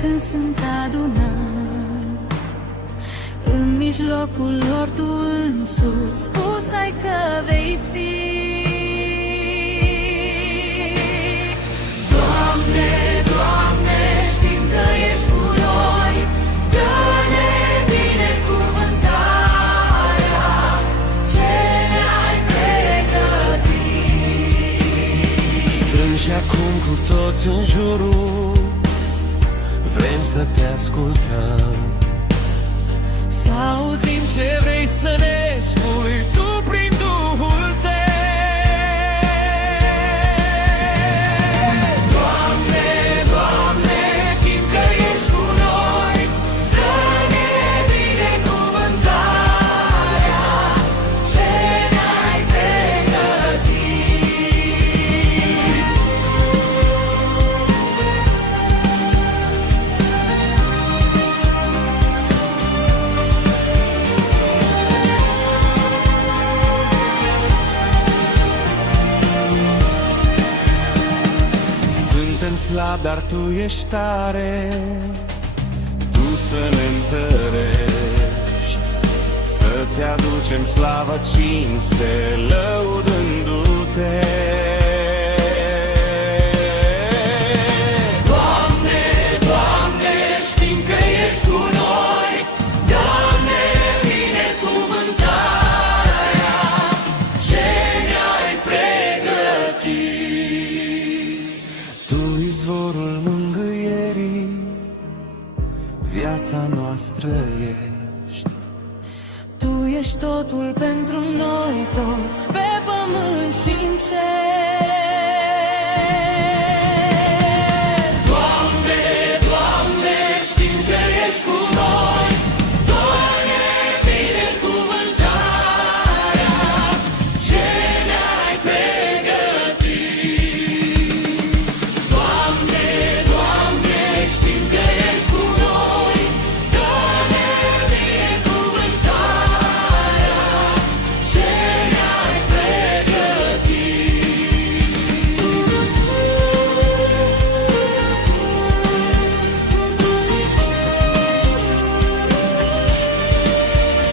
când sunt adunați. În mijlocul lor tu însuți spus-ai că vei fi. Doamne, Doamne, știm că ești cu noi, dă-ne binecuvântarea ce ne-ai pregătit. Strânși acum cu toți în jurul, vrem să te ascultăm, să auzim ce vrei să ne spui tu prin Duhul tău. Doamne, Doamne, știm că ești cu noi, dă-ne binecuvântarea ce ne-ai pregătit. Suntem slabi, dar tu ești tare, tu să ne întărești, să-ți aducem slavă, cinste, lăudându-te. Doamne, Doamne, știm că ești cu noi, dă-ne binecuvântarea ce ne-ai pregătit. Tu, izvorul mângâierii, viața noastră ești. Tu ești totul pentru noi toți, pe pământ și în cer.